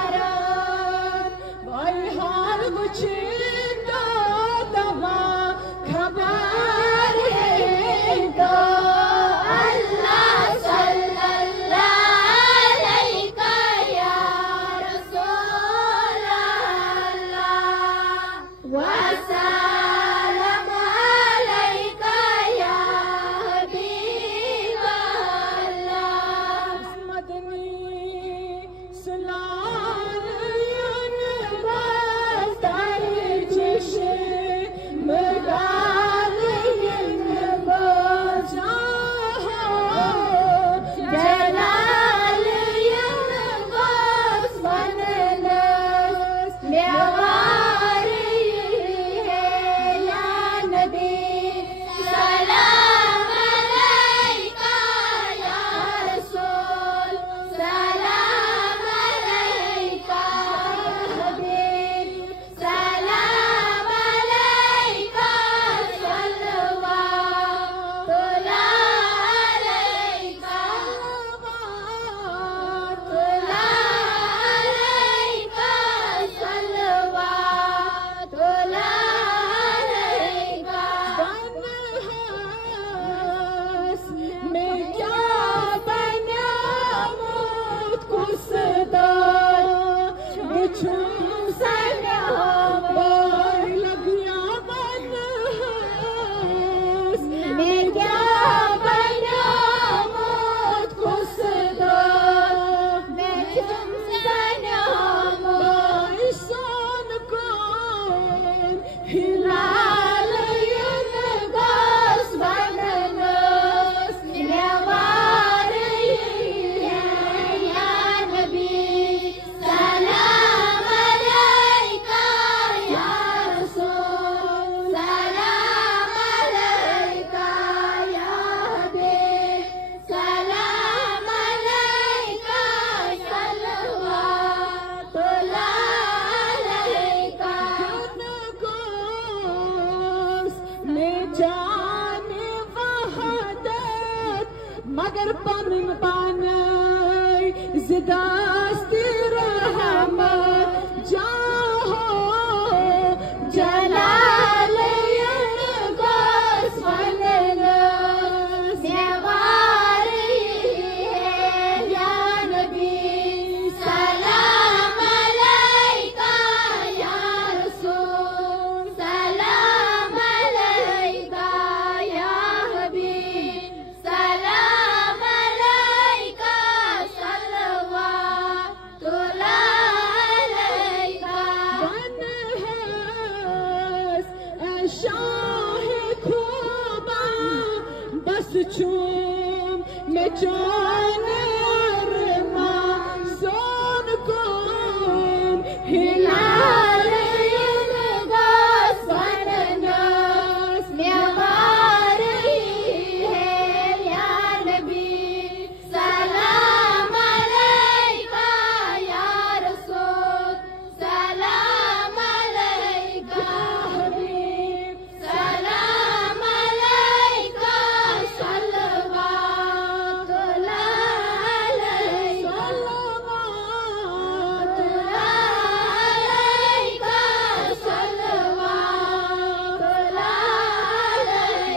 खबाकारान वही हाल बुचिंदा दवा खबर है तो अल्लाह सल्लल्लाहु अलैका या रसूल अल्लाह वसल्लम अलैका या हबीब अल्लाह मदनी सलाल यूनिवर्स तरजिशे मगाल यूनिवर्स जलाल यूनिवर्स बनलस मेवारी है या नबी सलाम अलैका या रसूल सलाम अलैका हबीब सलाम अलैका सल्लल्लाहु अलैका बनहस में क्या बना मौत को सदा बिछुम सना बार लग गया बनहस में क्या बना मौत को सदा बिछुम सना बार सन कौन हिलाल यूनिवर्स बनलस मेवारी है या नबी सलाम अलैका या रसूल सलाम अलैका या हबीब सलाम अलैका सल्लल्लाहु अलैका जनकोस में जाने वहादत मगर पन पाने जिदा